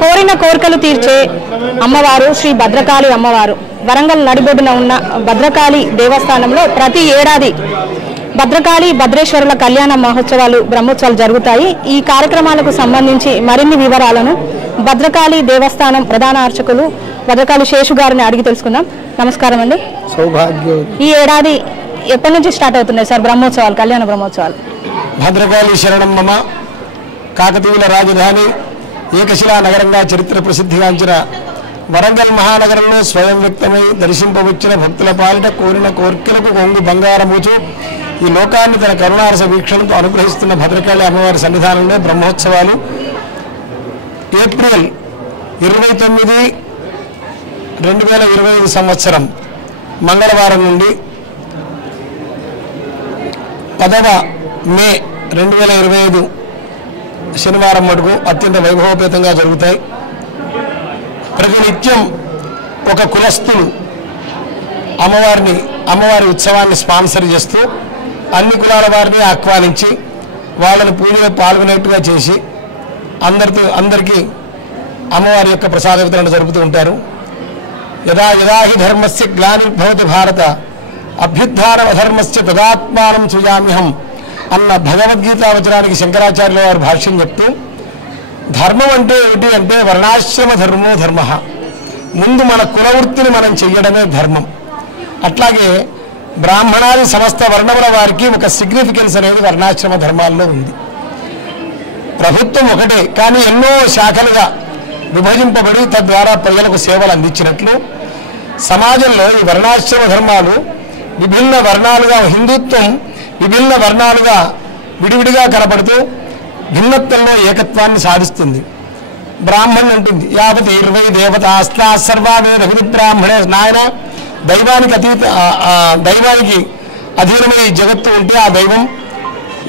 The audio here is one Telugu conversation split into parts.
కోరిన కోరికలు తీర్చే అమ్మవారు శ్రీ భద్రకాళి అమ్మవారు వరంగల్ నడిబొడ్డున ఉన్న భద్రకాళి దేవస్థానంలో ప్రతి ఏడాది భద్రకాళి భద్రేశ్వరుల కళ్యాణ మహోత్సవాలు బ్రహ్మోత్సవాలు జరుగుతాయి. ఈ కార్యక్రమాలకు సంబంధించి మరిన్ని వివరాలను భద్రకాళి దేవస్థానం ప్రధాన అర్చకులు భద్రకాళి శేషు గారిని అడిగి తెలుసుకుందాం. నమస్కారం అండి. సౌభాగ్యం. ఈ ఏడాది ఎప్పటి నుంచి స్టార్ట్ అవుతున్నాయి సార్ బ్రహ్మోత్సవాలు, కళ్యాణ బ్రహ్మోత్సవాలు? భద్రకాళి శరణం మమ. కాకతీయుల రాజధాని ఏకశిలా నగరంగా చరిత్ర ప్రసిద్ధిగాంచిన వరంగల్ మహానగరంలో స్వయం వ్యక్తమై దర్శింపవచ్చిన భక్తుల పాలిట కోరిన కోర్కెలకు కొంగు బంగారమూచు ఈ లోకాన్ని తన కరుణారస వీక్షణతో అనుగ్రహిస్తున్న భద్రకాళి అమ్మవారి సన్నిధానంలో బ్రహ్మోత్సవాలు ఏప్రిల్ 29, 2025 సంవత్సరం మంగళవారం నుండి 10వ మే 2025 శనివారం మటుకు అత్యంత వైభవపేతంగా జరుగుతాయి. ప్రతినిత్యం ఒక కులస్తులు అమ్మవారి ఉత్సవాన్ని స్పాన్సర్ చేస్తూ అన్ని కులాల వారిని ఆహ్వానించి వాళ్ళని పూజలో పాల్గొనేట్టుగా చేసి అందరికీ అమ్మవారి యొక్క ప్రసాద వితరణ జరుపుతూ ఉంటారు. యదా యదా హి ధర్మస్య గ్లానిర్భవతి భారత అభ్యుత్థానం అధర్మస్య తదాత్మానం సృజామ్యహం అన్న భగవద్గీతా వచనానికి శంకరాచార్యుల వారు భాష్యం చెప్తూ ధర్మం అంటే ఏమిటి అంటే వర్ణాశ్రమ ధర్మో ధర్మ. ముందు మన కులవృత్తిని మనం చెయ్యడమే ధర్మం. అట్లాగే బ్రాహ్మణాది సమస్త వర్ణముల వారికి ఒక సిగ్నిఫికెన్స్ అనేది వర్ణాశ్రమ ధర్మాల్లో ఉంది. ప్రభుత్వం ఒకటే కానీ ఎన్నో శాఖలుగా విభజింపబడి తద్వారా ప్రజలకు సేవలు అందించినట్లు సమాజంలో ఈ వర్ణాశ్రమ ధర్మాలు విభిన్న వర్ణాలుగా, హిందుత్వం విభిన్న వర్ణాలుగా విడివిడిగా కనపడుతూ భిన్నత్వంలో ఏకత్వాన్ని సాధిస్తుంది. బ్రాహ్మణ్ ఉంటుంది యావత్ 20 దేవతాస్తా సర్వావేద బ్రాహ్మణే. నాయన దైవానికి అధీనమై జగత్తు ఉంటే ఆ దైవం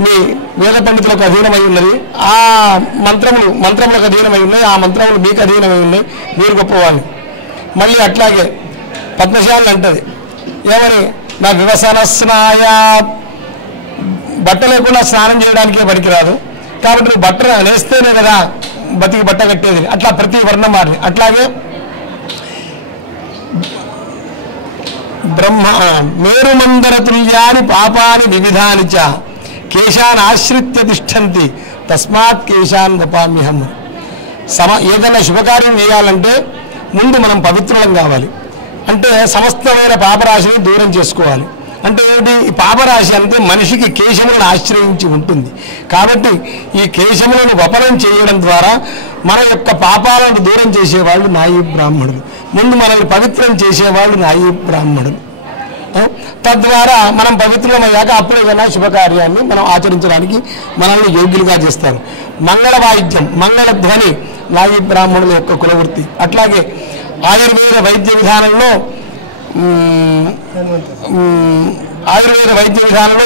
మీ వేద పండితులకు అధీనమై ఉన్నది, ఆ మంత్రములకు అధీనమై ఉన్నాయి, ఆ మంత్రములు మీకు అధీనమై ఉన్నాయి, మీరు గొప్పవాళ్ళు. మళ్ళీ అట్లాగే పద్మశాలి అంటది ఏమని, నా వివసన స్నాయ, బట్ట లేకుండా స్నానం చేయడానికే పనికిరాదు కాబట్టి నువ్వు బట్టలు అనేస్తేనే కదా బతికి బట్ట కట్టేది. అట్లా ప్రతి వర్ణం మారి. అట్లాగే బ్రహ్మ మేరుమందర తుల్యాని పాపాని వివిధాని చ కేశాన్ ఆశ్రిత్య తిష్టంతి తస్మాత్ కేశాన్ వపామ్యహం. ఏదైనా శుభకార్యం చేయాలంటే ముందు మనం పవిత్రులం కావాలి. అంటే సమస్తమైన పాపరాశిని దూరం చేసుకోవాలి. అంటే ఏమిటి? ఈ పాపరాశి అంటే మనిషికి కేశములను ఆశ్రయించి ఉంటుంది కాబట్టి ఈ కేశములను వపనం చేయడం ద్వారా మన యొక్క పాపాలను దూరం చేసేవాళ్ళు నాయీ బ్రాహ్మణులు. ముందు మనల్ని పవిత్రం చేసేవాళ్ళు నాయీ బ్రాహ్మణులు. తద్వారా మనం పవిత్రమయ్యాక అప్పుడు ఏదైనా శుభకార్యాన్ని మనం ఆచరించడానికి మనల్ని యోగ్యులుగా చేస్తారు. మంగళ వాయిద్యం, మంగళ ధ్వని నాయీ బ్రాహ్మణుల యొక్క కులవృత్తి. అట్లాగే ఆయుర్వేద వైద్య విధానంలో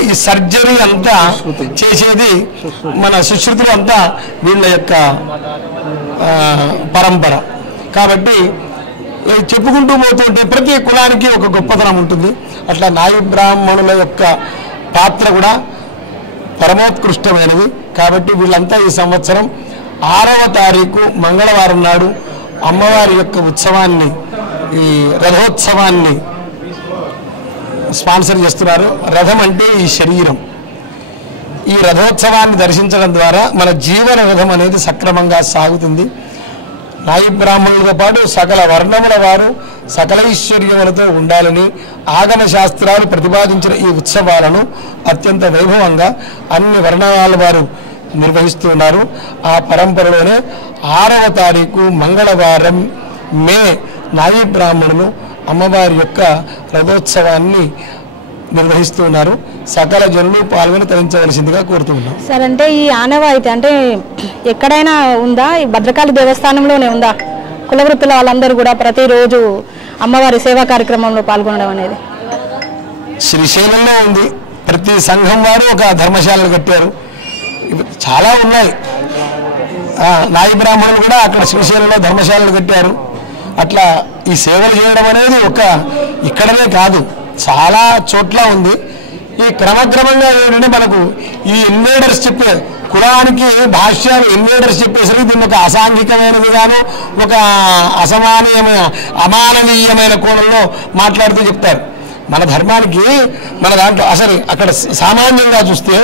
ఈ సర్జరీ అంతా చేసేది మన సుశ్రుతులు అంతా వీళ్ళ యొక్క పరంపర. కాబట్టి చెప్పుకుంటూ పోతుంటే ప్రతి కులానికి ఒక గొప్పతనం ఉంటుంది. అట్లా నాయీ బ్రాహ్మణుల యొక్క పాత్ర కూడా పరమోత్కృష్టమైనది. కాబట్టి వీళ్ళంతా ఈ సంవత్సరం 6వ తారీఖు మంగళవారం నాడు అమ్మవారి యొక్క ఉత్సవాన్ని, ఈ రథోత్సవాన్ని స్పాన్సర్ చేస్తున్నారు. రథం అంటే ఈ శరీరం. ఈ రథోత్సవాన్ని దర్శించడం ద్వారా మన జీవన రథం అనేది సక్రమంగా సాగుతుంది. నాయీ బ్రాహ్మణులతో పాటు సకల వర్ణముల వారు సకల ఐశ్వర్యములతో ఉండాలని ఆగమ శాస్త్రాలు ప్రతిపాదించిన ఈ ఉత్సవాలను అత్యంత వైభవంగా అన్ని వర్ణాల వారు నిర్వహిస్తున్నారు. ఆ పరంపరలోనే 6వ తారీఖు మంగళవారం మే నాయీ బ్రాహ్మణులు అమ్మవారి యొక్క రథోత్సవాన్ని నిర్వహిస్తున్నారు. సకల జనులు పాల్గొని తరించవలసిందిగా కోరుతున్నాం. సార్, అంటే ఈ ఆనవాయితీ అంటే ఎక్కడైనా ఉందా? ఈ భద్రకాళి దేవస్థానంలోనే ఉందా? కులవృత్తుల వాళ్ళందరూ కూడా ప్రతిరోజు అమ్మవారి సేవా కార్యక్రమంలో పాల్గొనడం అనేది శ్రీశైలంలో ఉంది. ప్రతి సంఘం వారు ఒక ధర్మశాలను కట్టారు. చాలా ఉన్నాయి. నాయీ బ్రాహ్మణులు కూడా అక్కడ శ్రీశైలంలో ధర్మశాలను కట్టారు. అట్లా ఈ సేవలు చేయడం అనేది ఇక్కడనే కాదు, చాలా చోట్ల ఉంది. ఈ క్రమక్రమంగా ఏంటంటే మనకు ఈ ఇన్వేడర్షిప్ కులానికి భాష్యాలు ఎన్నేడర్స్ చెప్పేసరికి దీన్ని ఒక అసాంఘికమైనదిగాను ఒక అమానవీయమైన కోణంలో మాట్లాడుతూ చెప్తారు. మన ధర్మానికి మన దాంట్లో అసలు అక్కడ సామాన్యంగా చూస్తే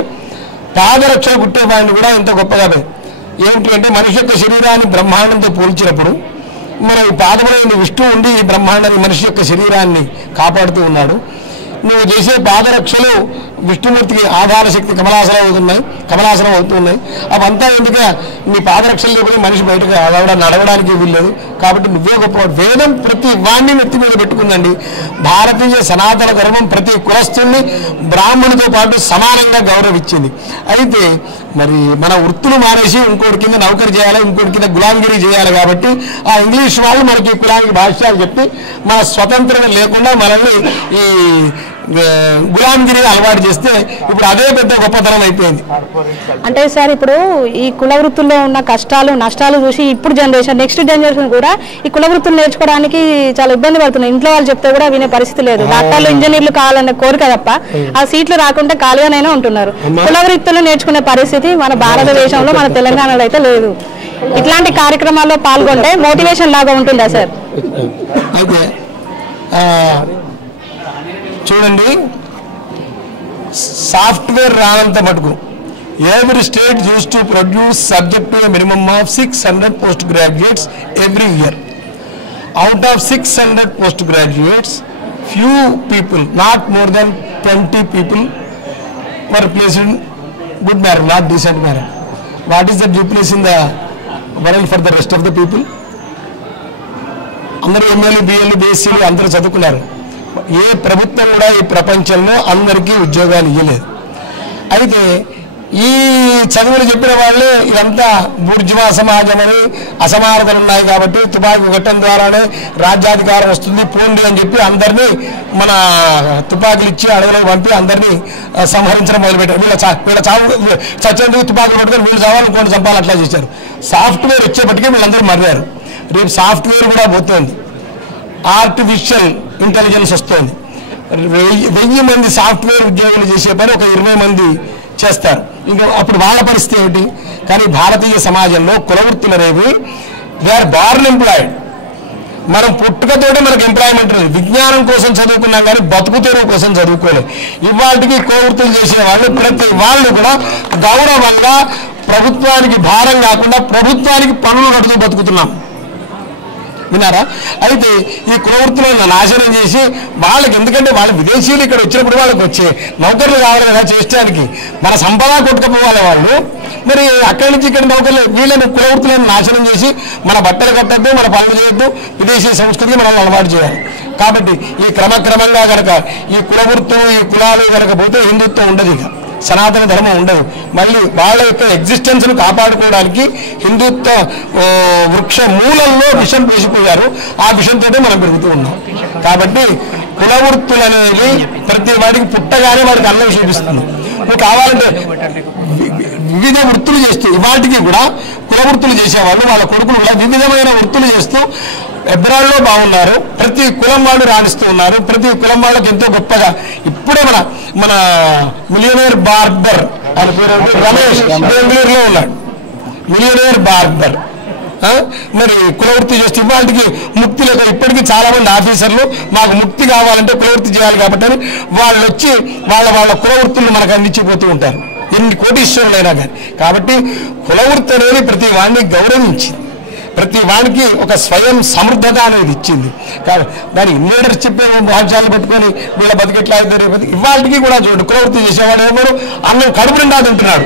పాదరక్షణ కుట్టేవాడిని కూడా ఇంత గొప్పగా ఏమిటి అంటే మనిషి యొక్క శరీరాన్ని బ్రహ్మాండంతో పోల్చినప్పుడు మన ఈ పాదములో విష్ణువు ఉండి ఈ బ్రహ్మాండాన్ని మనిషి యొక్క శరీరాన్ని కాపాడుతూ ఉన్నాడు. నువ్వు చేసే పాదరక్షలు విష్ణుమూర్తికి ఆధార శక్తి కమలాసనం అవుతున్నాయి. అవంతా ఎందుకే నీ పాదరక్షలు లేకుండా మనిషి బయటకు నడవడానికి వీల్లేదు. కాబట్టి నువ్వే గొప్ప. వేదం ప్రతి వాణ్ణి నెత్తి మీద పెట్టుకుందండి. భారతీయ సనాతన ధర్మం ప్రతి కులస్తుల్ని బ్రాహ్మణుడితో పాటు సమానంగా గౌరవించింది. అయితే మరి మన వృత్తులు మానేసి ఇంకోటి కింద నౌకరు చేయాలి, ఇంకోటి కింద గులాంగిరి చేయాలి. కాబట్టి ఆ ఇంగ్లీష్ వాళ్ళు మనకి కులానికి భాష్యాలు చెప్పి మన స్వతంత్రం లేకుండా మనల్ని ఈ గులాంగిరి అలవాటు చేస్తే ఇప్పుడు అదే పెద్ద గొప్పతనం అయిపోయింది. అంటే సార్ ఇప్పుడు ఈ కుల వృత్తుల్లో ఉన్న కష్టాలు నష్టాలు చూసి ఇప్పుడు నెక్స్ట్ జనరేషన్ కూడా ఈ కుల వృత్తులు నేర్చుకోవడానికి చాలా ఇబ్బంది పడుతున్నాయి. ఇంట్లో వాళ్ళు చెప్తే కూడా వినే పరిస్థితి లేదు. డాక్టర్లు ఇంజనీర్లు కావాలనే కోరిక తప్ప ఆ సీట్లు రాకుండా ఖాళీగానైనా ఉంటున్నారు. కుల వృత్తులు నేర్చుకునే పరిస్థితి మన భారతదేశంలో మన తెలంగాణలో అయితే లేదు. ఇట్లాంటి కార్యక్రమాల్లో పాల్గొంటే మోటివేషన్ లాగా ఉంటుందా సార్? అయితే చూడండి, సాఫ్ట్వేర్ రానంత మటుకు every state used to produce subject to a minimum of 600 postgraduates every year. Out of 600 postgraduates, few people, not more than 20 people were placed in good marriage, not decent marriage. What is the due place in the world for the rest of the people? అందరూ ఎంఏలు బిఏలు బీఎస్సీలు అందరూ చదువుకున్నారు. ఏ ప్రభుత్వం కూడా ఈ ప్రపంచంలో అందరికీ ఉద్యోగాలు ఇవ్వలేదు. అయితే ఈ చదువులు చెప్పిన వాళ్ళే ఇదంతా బూర్జువా సమాజం అని అసమానతలు ఉన్నాయి కాబట్టి తుపాకీ కొట్టడం ద్వారానే రాజ్యాధికారం వస్తుంది పోండి అని చెప్పి అందరినీ మన తుపాకులు ఇచ్చి అడవులకు పంపి అందరినీ సంహరించడం మొదలుపెట్టారు. వీళ్ళ చావు చచ్చేందుకు తుపాకులు పట్టుకొని వీళ్ళు చావాలనుకోండి చంపాలి అట్లా చేశారు. సాఫ్ట్వేర్ వచ్చేప్పటికీ వీళ్ళందరూ మర్రారు. రేపు సాఫ్ట్వేర్ కూడా పోతుంది, ఆర్టిఫిషియల్ ఇంటెలిజెన్స్ వస్తుంది. 1000 మంది సాఫ్ట్వేర్ ఉద్యోగులు చేసే పని ఒక 20 మంది చేస్తారు. ఇంకా అప్పుడు వాళ్ళ పరిస్థితి ఏమిటి? కానీ భారతీయ సమాజంలో కులవృత్తులు అనేవి దే ఆర్ బార్న్ ఎంప్లాయిడ్. మనం పుట్టుకతోటే మనకు ఎంప్లాయ్మెంట్ లేదు. విజ్ఞానం కోసం చదువుకున్నాం కానీ బతుకు తెరువు కోసం చదువుకోలేదు. ఇవాళకి కులవృత్తులు చేసే వాళ్ళు ప్రతి వాళ్ళు కూడా గౌరవంగా ప్రభుత్వానికి భారం కాకుండా ప్రభుత్వానికి పనులు కడుతూ బతుకుతున్నాం. విన్నారా? అయితే ఈ కులవృత్తులను నాశనం చేసి వాళ్ళకి, ఎందుకంటే వాళ్ళు విదేశీయులు ఇక్కడ వచ్చినప్పుడు వాళ్ళకి వచ్చే నౌకర్లు కావాలి కదా చేయడానికి, మన సంపద కొట్టుకుపోవాలి వాళ్ళు. మరి అక్కడి నుంచి ఇక్కడ నౌకర్లు వీళ్ళని కులవృత్తులను నాశనం చేసి మన బట్టలు కట్టద్దు, మన పనులు చేయొద్దు, విదేశీ సంస్కృతిని మనం అలవాటు చేయాలి. కాబట్టి ఈ క్రమక్రమంగా కనుక ఈ కులవృత్తులు ఈ కులాలు కనుక పోతే హిందుత్వం ఉండదు, ఇక సనాతన ధర్మం ఉండదు. మళ్ళీ వాళ్ళ యొక్క ఎగ్జిస్టెన్స్ను కాపాడుకోవడానికి హిందుత్వ వృక్ష మూలంలో విషం వేసిపోయారు. ఆ విషంతో మనం పెరుగుతూ ఉన్నాం. కాబట్టి కులవృత్తులు అనేది ప్రతి వాడికి పుట్టగానే వాడికి అన్నం చూపిస్తుంది. నువ్వు కావాలంటే వివిధ వృత్తులు చేస్తూ ఇవాటికి కూడా కులవృత్తులు చేసేవాళ్ళు వాళ్ళ కొడుకులు కూడా వివిధమైన వృత్తులు చేస్తూ అబ్రాడ్లో బాగున్నారు. ప్రతి కులం వాళ్ళు రాణిస్తూ ఉన్నారు. ప్రతి కులం వాళ్ళకి ఎంతో గొప్పగా ఇప్పుడే మన మిలియనేర్ బార్బర్ అని పేరు రమేష్ బెంగళూరులో ఉన్నాడు. మిలియనేర్ బార్బర్ మరి కులవృత్తి చేస్తూ ఇవాళకి ముక్తి లేక ఇప్పటికీ చాలా మంది ఆఫీసర్లు మాకు ముక్తి కావాలంటే కులవృత్తి చేయాలి కాబట్టి అని వాళ్ళు వచ్చి వాళ్ళ కులవృత్తులు మనకు అందించిపోతూ ఉంటారు, ఎన్ని కోటీశ్వరులైనా కానీ. కాబట్టి కులవృత్తి అనేది ప్రతి వాడిని గౌరవించింది, ప్రతి వాడికి ఒక స్వయం సమృద్ధత అనేది ఇచ్చింది. దానికి లీడర్స్ చెప్పే వాక్యాలు పెట్టుకొని వీళ్ళ బతికెట్లా అవుతారు. ఇవాళకి కూడా చూడండి, కులవృత్తి చేసేవాడు ఎవరు అన్నం కడుపు నిండా తింటున్నాడు.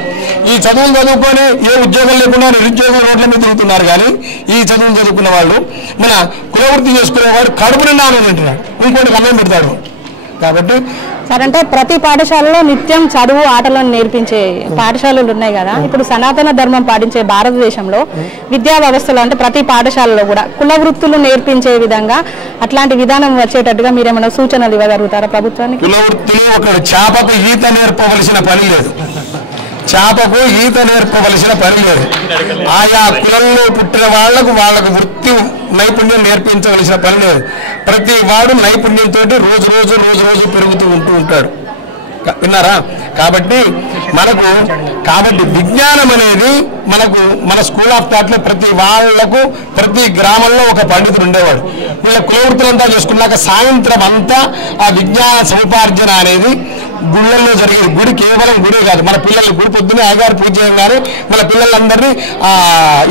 ఈ చదువులు చదువుకొని ఏ ఉద్యోగం లేకుండా నిరుద్యోగం రోడ్ల మీద తిరుగుతున్నారు. కానీ ఈ చదువులు చదువుకున్న వాళ్ళు మన కులవృత్తి చేసుకునేవాడు కడుపు నిండా అన్నం తింటున్నాడు, ఇంకోటి అన్నం పెడతాడు. కాబట్టి సార్ అంటే ప్రతి పాఠశాలలో నిత్యం చదువు ఆటలను నేర్పించే పాఠశాలలు ఉన్నాయి కదా. ఇప్పుడు సనాతన ధర్మం పాటించే భారతదేశంలో విద్యా వ్యవస్థలో అంటే ప్రతి పాఠశాలలో కూడా కుల వృత్తులు నేర్పించే విధంగా అట్లాంటి విధానం వచ్చేటట్టుగా మీరేమైనా సూచనలు ఇవ్వగలుగుతారా ప్రభుత్వానికి? కుల వృత్తులు ఒక చేపకు ఈత నేర్పవలసిన పని లేదు, చేపకు ఈత నేర్పవలసిన పని లేదు. ఆయా కులంలో పుట్టిన వాళ్ళకు వృత్తి నైపుణ్యం నేర్పించవలసిన పని లేదు. ప్రతి వాడు నైపుణ్యంతో రోజు పెరుగుతూ ఉంటూ ఉంటాడు. విన్నారా? కాబట్టి విజ్ఞానం అనేది మనకు మన స్కూల్ ఆఫ్ థాట్లో ప్రతి వాళ్ళకు ప్రతి గ్రామంలో ఒక పండితుడు ఉండేవాడు. వీళ్ళ కులవృత్తులంతా చేసుకున్నాక సాయంత్రం అంతా ఆ విజ్ఞాన సముపార్జన అనేది గుళ్ళల్లో జరిగేది. గుడి కేవలం గుడే కాదు, మన పిల్లలు గుడి పొద్దున్నే అయ్యగారు పూజ చేయగానే మన పిల్లలందరినీ ఆ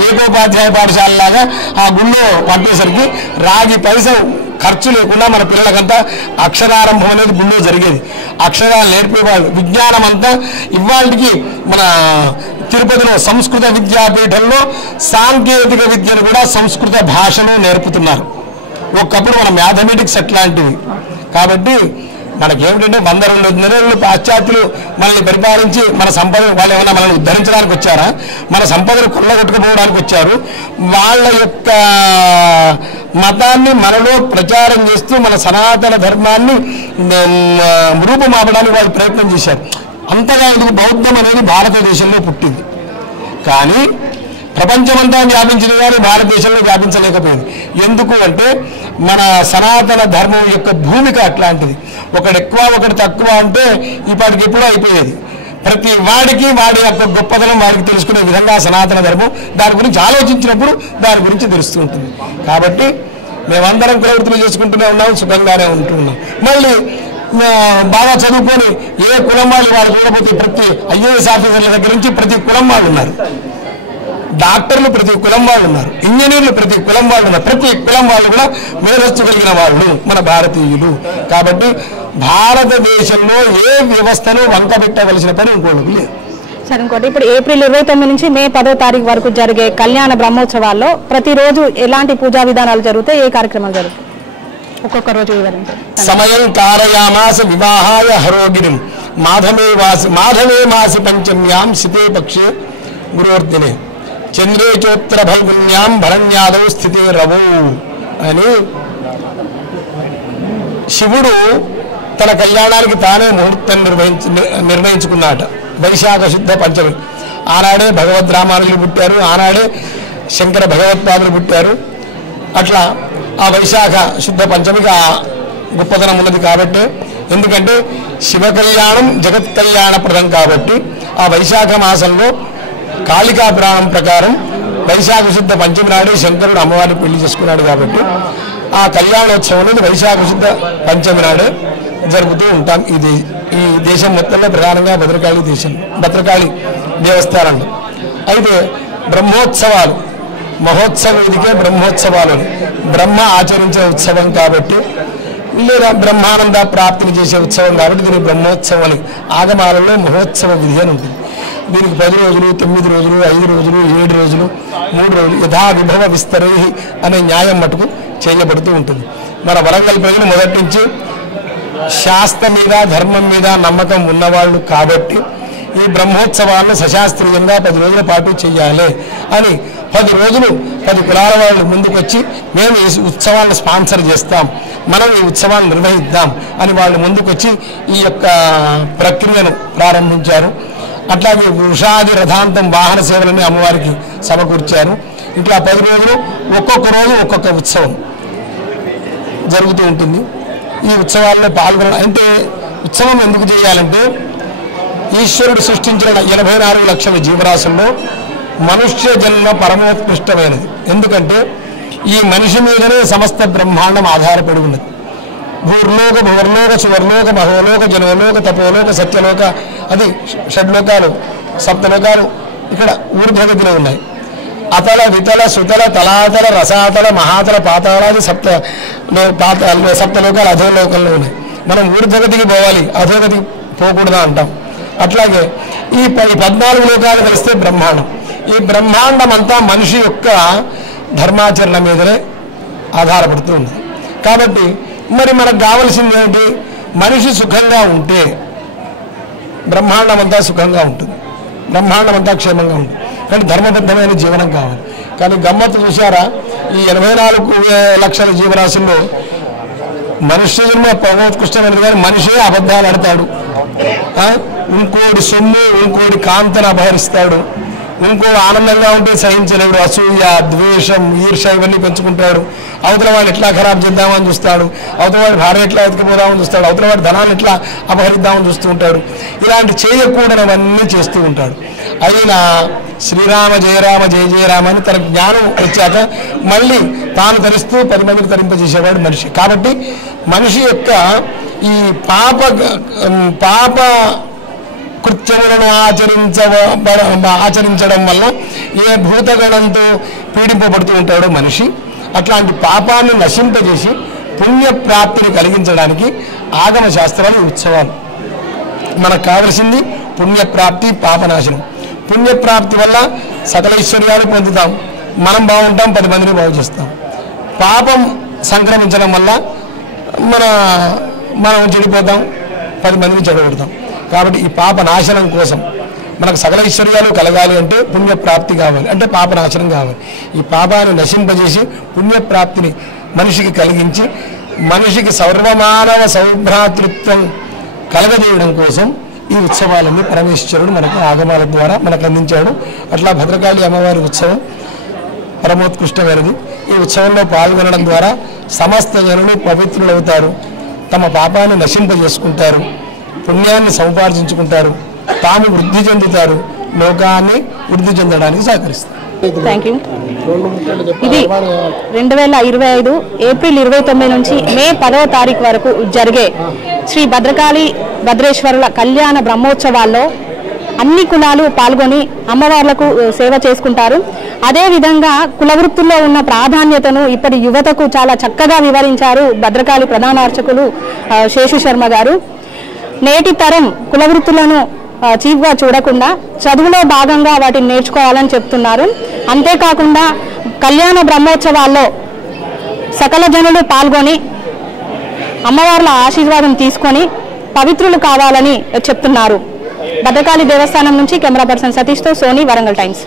ఏకోపాధ్యాయ పాఠశాలలాగా ఆ గుళ్ళో పట్టేసరికి రాగి పైస ఖర్చు లేకుండా మన పిల్లలకంతా అక్షరారంభం అనేది గుళ్ళో జరిగేది. అక్షరాలు నేర్పేవాళ్ళు. విజ్ఞానం అంతా ఇవాళకి మన తిరుపతిలో సంస్కృత విద్యాపీఠంలో సాంకేతిక విద్యను కూడా సంస్కృత భాషలో నేర్పుతున్నారు. ఒకప్పుడు మన మ్యాథమెటిక్స్ అట్లాంటివి. కాబట్టి మనకేమిటంటే 100-200 నెలలు పాశ్చాత్యులు మనల్ని పరిపాలించి మన సంపద వాళ్ళు ఏమన్నా మనల్ని ఉద్ధరించడానికి వచ్చారా? మన సంపదను కొల్లగొట్టుకుపోవడానికి వచ్చారు. వాళ్ళ యొక్క మతాన్ని మనలో ప్రచారం చేస్తూ మన సనాతన ధర్మాన్ని రూపుమాపడానికి వాళ్ళు ప్రయత్నం చేశారు. అంతగా ఇది బౌద్ధం అనేది భారతదేశంలో పుట్టింది, కానీ ప్రపంచమంతా వ్యాపించింది కానీ భారతదేశంలో వ్యాపించలేకపోయింది. ఎందుకు అంటే మన సనాతన ధర్మం యొక్క భూమిక అట్లాంటిది. ఒకడు ఎక్కువ ఒకడు తక్కువ అంటే ఇప్పటికి ఎప్పుడూ అయిపోయేది. ప్రతి వాడికి వాడి యొక్క గొప్పతనం వాడికి తెలుసుకునే విధంగా సనాతన ధర్మం దాని గురించి ఆలోచించినప్పుడు దాని గురించి తెలుస్తూ ఉంటుంది. కాబట్టి మేమందరం కులవృత్తులు చేసుకుంటూనే ఉన్నాం, సుఖంగానే ఉంటున్నాం. మళ్ళీ బాగా చదువుకొని ఏ కులం వాళ్ళు వాళ్ళు చూడబోతే ప్రతి ఐఏఎస్ ఆఫీసర్ల దగ్గర నుంచి ప్రతి కులం వాళ్ళు ఉన్నారు, డాక్టర్లు ప్రతి కులం వాళ్ళు ఉన్నారు, ఇంజనీర్లు ప్రతి కులం వాళ్ళు ఉన్నారు. ప్రతి కులం వాళ్ళు కూడా మేధస్సు కలిగిన వాళ్ళు మన భారతీయులు. కాబట్టి భారతదేశంలో ఏ వ్యవస్థను వంకబెట్టవలసిన పని ఇంకోటి లేదు. సరే, ఇంకోటి ఇప్పుడు ఏప్రిల్ 29 నుంచి మే 10వ తారీఖు వరకు జరిగే కళ్యాణ బ్రహ్మోత్సవాల్లో ప్రతిరోజు ఎలాంటి పూజా విధానాలు జరుగుతాయి, ఏ కార్యక్రమాలు జరుగుతాయి, ఒక్కొక్క రోజు వివరించండి. సమయం కారయామాస వివాహాయ హరోగిరిం మాధవే మాసి పంచమ్యాం శితే పక్షే గురోర్దినే చంద్రే చోత్ర ఫల్గున్యాం భరణ్యాదౌ స్థితే రవౌ అని శివుడు తన కళ్యాణానికి తానే ముహూర్తం నిర్ణయించుకున్నాట. వైశాఖ శుద్ధ పంచమి ఆనాడే భగవద్ రామానులు పుట్టారు, ఆనాడే శంకర భగవత్పాదులు పుట్టారు. అట్లా ఆ వైశాఖ శుద్ధ పంచమికి ఆ గొప్పతనం ఉన్నది. కాబట్టి ఎందుకంటే శివ కళ్యాణం జగత్ కళ్యాణప్రదం కాబట్టి ఆ వైశాఖ మాసంలో కాళికా పురాణం ప్రకారం వైశాఖ శుద్ధ పంచమి నాడే శంకరుడు అమ్మవారిని పెళ్లి చేసుకున్నాడు. కాబట్టి ఆ కళ్యాణోత్సవం అనేది వైశాఖ శుద్ధ పంచమి నాడే జరుపుతూ ఉంటాం. ఈ దేశం మొత్తంలో ప్రధానంగా భద్రకాళి దేవస్థానంలో. అయితే బ్రహ్మోత్సవాలు మహోత్సవ వేదికే బ్రహ్మోత్సవాలు బ్రహ్మ ఆచరించే ఉత్సవం కాబట్టి, లేదా బ్రహ్మానంద ప్రాప్తిని చేసే ఉత్సవం కాబట్టి దీనికి బ్రహ్మోత్సవం అని ఆగమాలలో మహోత్సవ విధి అని ఉంటుంది. దీనికి 10 రోజులు, 9 రోజులు, 5 రోజులు, 7 రోజులు, 3 రోజులు యథా విభవ విస్తరై అనే న్యాయం మటుకు చేయబడుతూ ఉంటుంది. మన వరంగల్ ప్రజలు మొదటి నుంచి శాస్త్రం మీద ధర్మం మీద నమ్మకం ఉన్నవాళ్ళు కాబట్టి ఈ బ్రహ్మోత్సవాలను సశాస్త్రీయంగా 10 రోజుల పాటు చెయ్యాలి అని 10 రోజులు 10 కులాల వాళ్ళు ముందుకు వచ్చి మేము ఈ ఉత్సవాలను స్పాన్సర్ చేస్తాం, మనం ఈ ఉత్సవాన్ని నిర్వహిద్దాం అని వాళ్ళు ముందుకు వచ్చి ఈ యొక్క ప్రక్రియను ప్రారంభించారు. అట్లాగే వృషాది రథాంతం వాహన సేవలని అమ్మవారికి సమకూర్చారు. ఇట్లా 10 రోజులు ఒక్కొక్క రోజు ఒక్కొక్క ఉత్సవం జరుగుతూ ఉంటుంది. ఈ ఉత్సవాల్లో పాల్గొన అంటే ఉత్సవం ఎందుకు చేయాలంటే ఈశ్వరుడు సృష్టించిన 84 లక్షల జీవరాశుల్లో మనుష్య జన్మ పరమోత్కృష్టమైనది. ఎందుకంటే ఈ మనిషి మీదనే సమస్త బ్రహ్మాండం ఆధారపడి ఉన్నది. భూర్లోక భువర్లోక సువర్లోక మహోలోక జనోలోక తపోలోక సత్యలోక అది షడ్లోకాలు 7 లోకాలు ఇక్కడ ఊర్ధ్వగతిలో ఉన్నాయి. అతల వితల సుతల తలాతల రసాతల మహాతల పాతాళాది 7 లోకాలు అధోలోకంలో ఉన్నాయి. మనం ఊర్ధ్వగతికి పోవాలి, అధోగతికి పోకూడదా అంటాం. అట్లాగే ఈ 14 లోకాలు కలిస్తే బ్రహ్మాండం. ఈ బ్రహ్మాండం అంతా మనిషి యొక్క ధర్మాచరణ మీదనే ఆధారపడుతూ ఉంది. కాబట్టి మరి మనకు కావలసింది ఏంటి? మనిషి సుఖంగా ఉంటే బ్రహ్మాండం అంతా సుఖంగా ఉంటుంది, బ్రహ్మాండం అంతా క్షేమంగా ఉంటుంది. కానీ ధర్మబద్ధమైన జీవనం కావాలి. కానీ గమ్మత్తు చూసారా, ఈ 84 లక్షల జీవరాశుల్లో మనుష్య జన్మ పరమోత్కృష్టమైనది, కానీ మనిషే అబద్ధాలు ఆడతాడు, ఇంకోటి సొమ్ము ఇంకోటి కాంతను అపహరిస్తాడు, ఇంకో ఆనందంగా ఉంటే సహించలేడు, అసూయ, ద్వేషం, ఈర్ష ఇవన్నీ పెంచుకుంటాడు. అవతల వాడిని ఎట్లా ఖరాబ్ చేద్దామని చూస్తాడు, అవతల వాడి భార్య ఎట్లా ఎత్తుకుపోదామని చూస్తాడు, అవతల వాడి ధనాన్ని ఎట్లా అపహరిద్దామని చూస్తూ ఉంటాడు. ఇలాంటి చేయకూడనివన్నీ చేస్తూ ఉంటాడు. అయినా శ్రీరామ జయ రామ జయ జయ రామ అని తన జ్ఞానం వచ్చాక మళ్ళీ తాను తరిస్తూ 10 మందిని తరింపజేసేవాడు మనిషి. కాబట్టి మనిషి యొక్క ఈ పాప కృత్యములను ఆచరించడం వల్ల ఏ భూతగణంతో పీడింపబడుతూ ఉంటాడో మనిషి, అట్లాంటి పాపాన్ని నశింపజేసి పుణ్యప్రాప్తిని కలిగించడానికి ఆగమ శాస్త్రాలు, ఉత్సవాలు. మనకు కావలసింది పుణ్యప్రాప్తి, పాపనాశనం. పుణ్యప్రాప్తి వల్ల సకల ఐశ్వర్యాలు పొందుతాం, మనం బాగుంటాం, 10 మందిని బాగు చేస్తాం. పాపం సంక్రమించడం వల్ల మనం చెడిపోతాం, 10 మందిని చెడగొడతాం. కాబట్టి ఈ పాప నాశనం కోసం మనకు సకల ఐశ్వర్యాలు కలగాలి అంటే పుణ్యప్రాప్తి కావాలి, అంటే పాపనాశనం కావాలి. ఈ పాపాన్ని నశింపజేసి పుణ్యప్రాప్తిని మనిషికి కలిగించి మనిషికి సర్వమానవ సౌభ్రాతృత్వం కలగజేయడం కోసం ఈ ఉత్సవాలన్నీ పరమేశ్వరుడు మనకు ఆగమాల ద్వారా మనకు అందించాడు. అట్లా భద్రకాళి అమ్మవారి ఉత్సవం పరమోత్కృష్టమైనది. ఈ ఉత్సవంలో పాల్గొనడం ద్వారా సమస్త జనులు పవిత్రులవుతారు, తమ పాపాన్ని నశింపజేసుకుంటారు, పుణ్యాన్ని సముపార్జించుకుంటారు, తాము వృద్ధి చెందుతారు, లోకాన్ని వృద్ధి చెందడానికి సహకరిస్తారు. Thank you. ఇది 2025 ఏప్రిల్ 29 నుంచి మే 10వ తారీఖు వరకు జరిగే శ్రీ భద్రకాళి భద్రేశ్వరుల కళ్యాణ బ్రహ్మోత్సవాల్లో అన్ని కులాలు పాల్గొని అమ్మవార్లకు సేవ చేసుకుంటారు. అదేవిధంగా కుల వృత్తుల్లో ఉన్న ప్రాధాన్యతను ఇప్పటి యువతకు చాలా చక్కగా వివరించారు భద్రకాళి ప్రధాన అర్చకులు శేషు శర్మ గారు. నేటి తరం కుల వృత్తులను చీఫ్గా చూడకుండా చదువులో భాగంగా వాటిని నేర్చుకోవాలని చెప్తున్నారు. అంతేకాకుండా కళ్యాణ బ్రహ్మోత్సవాల్లో సకల జనులు పాల్గొని అమ్మవార్ల ఆశీర్వాదం తీసుకొని పవిత్రులు కావాలని చెప్తున్నారు. భద్రకాళి దేవస్థానం నుంచి కెమెరా పర్సన్ సతీష్తో సోనీ, వరంగల్ టైమ్స్.